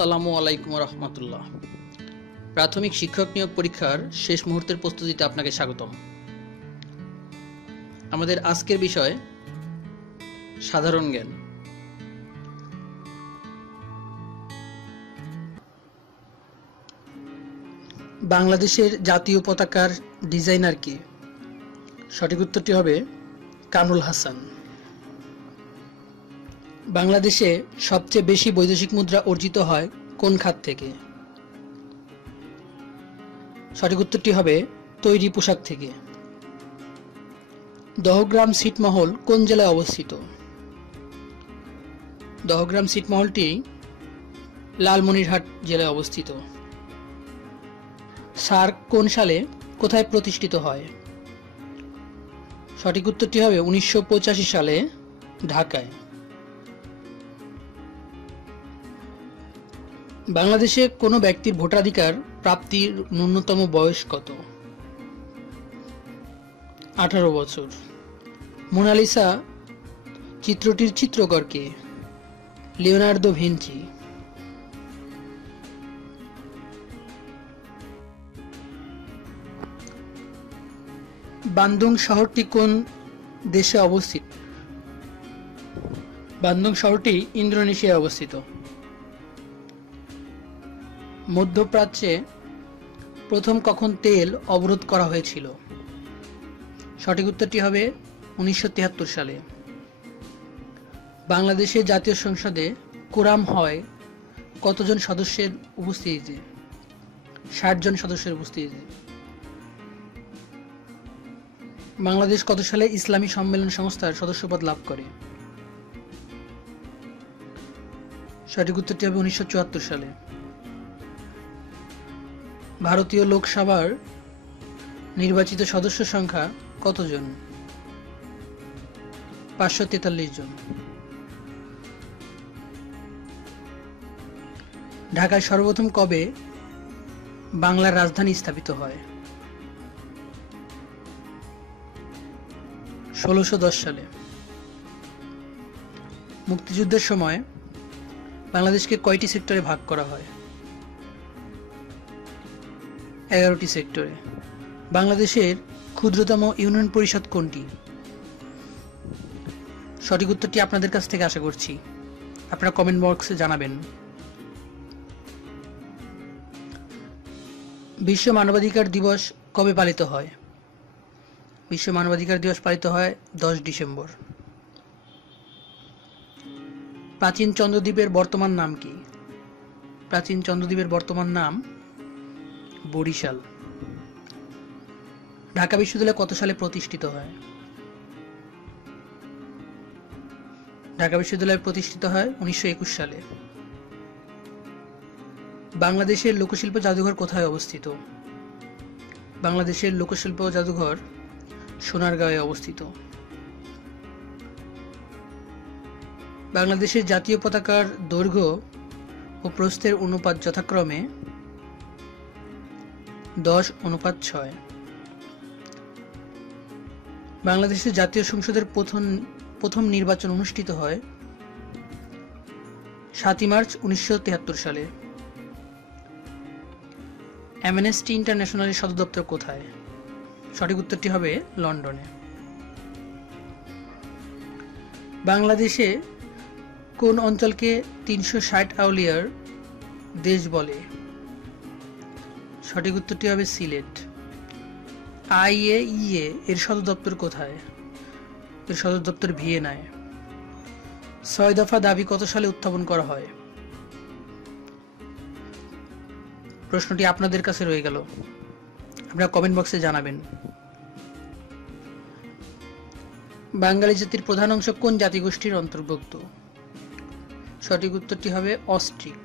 আসসালামু আলাইকুম রহমতুল্লাহ। প্রাথমিক শিক্ষক নিয়োগ পরীক্ষার শেষ মুহূর্তের প্রস্তুতিতে আপনাকে স্বাগতম। আমাদের আজকের বিষয় সাধারণ জ্ঞান। বাংলাদেশের জাতীয় পতাকার ডিজাইনার কে? সঠিক উত্তরটি হবে কামরুল হাসান। বাংলাদেশে সবচেয়ে বেশি বৈদেশিক মুদ্রা অর্জিত হয় কোন খাত থেকে? সঠিক উত্তরটি হবে তৈরি পোশাক থেকে। দহগ্রাম ছিটমহল কোন জেলায় অবস্থিত? দহগ্রাম ছিটমহলটি লালমনিরহাট জেলায় অবস্থিত। সার্ক কোন সালে কোথায় প্রতিষ্ঠিত হয়? সঠিক উত্তরটি হবে 1985 সালে ঢাকায়। বাংলাদেশে কোনো ব্যক্তির ভোটাধিকার প্রাপ্তির ন্যূনতম বয়স কত? 18 বছর। মোনালিসা চিত্রটির চিত্রকর কে? Leonardo Vinci. বান্দুং শহরটি কোন দেশে অবস্থিত? বান্দুং শহরটি ইন্দোনেশিয়ায় অবস্থিত। মধ্যপ্রাচ্যে প্রথম কখন তেল অবরোধ করা হয়েছিল? সঠিক উত্তরটি হবে 1973 সালে। বাংলাদেশের জাতীয় সংসদে কোরাম হয় কতজন সদস্যের উপস্থিতিতে? 60 জন সদস্যের উপস্থিতিতে। বাংলাদেশ কত সালে ইসলামী সম্মেলন সংস্থার সদস্যপদ লাভ করে? সঠিক উত্তরটি হবে 1974 সালে। ভারতীয় লোকসভার নির্বাচিত সদস্য সংখ্যা কতজন? 543 জন। ঢাকায় সর্বপ্রথম কবে বাংলার রাজধানী স্থাপিত হয়? 1610 সালে। মুক্তিযুদ্ধের সময় বাংলাদেশকে কয়টি সেক্টরে ভাগ করা হয়? 11টি সেক্টরে। বাংলাদেশের ক্ষুদ্রতম ইউনিয়ন পরিষদ কোনটি? সঠিক উত্তরটি আপনাদের কাছ থেকে আশা করছি, আপনারা কমেন্ট বক্সে জানাবেন। বিশ্ব মানবাধিকার দিবস কবে পালিত হয়? বিশ্ব মানবাধিকার দিবস পালিত হয় 10 ডিসেম্বর। প্রাচীন চন্দ্রদ্বীপের বর্তমান নাম কি? প্রাচীন চন্দ্রদ্বীপের বর্তমান নাম বরিশাল। ঢাকা বিশ্ববিদ্যালয় কত সালে প্রতিষ্ঠিত হয়? ঢাকা বিশ্ববিদ্যালয় প্রতিষ্ঠিত হয় 1921 সালে। বাংলাদেশের লোকশিল্প জাদুঘর কোথায় অবস্থিত? বাংলাদেশের লোকশিল্প জাদুঘর সোনারগাঁয়ে অবস্থিত। বাংলাদেশের জাতীয় পতাকার দৈর্ঘ্য ও প্রস্থের অনুপাত যথাক্রমে 10:6। বাংলাদেশের জাতীয় সংসদের প্রথম নির্বাচন অনুষ্ঠিত হয় 7 মার্চ 1973 সালে। অ্যামনেস্টি ইন্টারন্যাশনালের সদর দপ্তর কোথায়? সঠিক উত্তরটি হবে লন্ডনে। বাংলাদেশে কোন অঞ্চলকে 360 আউলিয়ার দেশ বলে? সঠিক উত্তরটি হবে সিলেট। IAEA এর সদর দপ্তর কোথায়? এর সদর দপ্তর ভিয়েনায়। 6 দফা দাবি কত সালে উত্থাপন করা হয়? প্রশ্নটি আপনাদের কাছে রয়ে গেল, আপনারা কমেন্ট বক্সে জানাবেন। বাঙালি জাতির প্রধান অংশ কোন জাতিগোষ্ঠীর অন্তর্ভুক্ত? সঠিক উত্তরটি হবে অস্ট্রিক।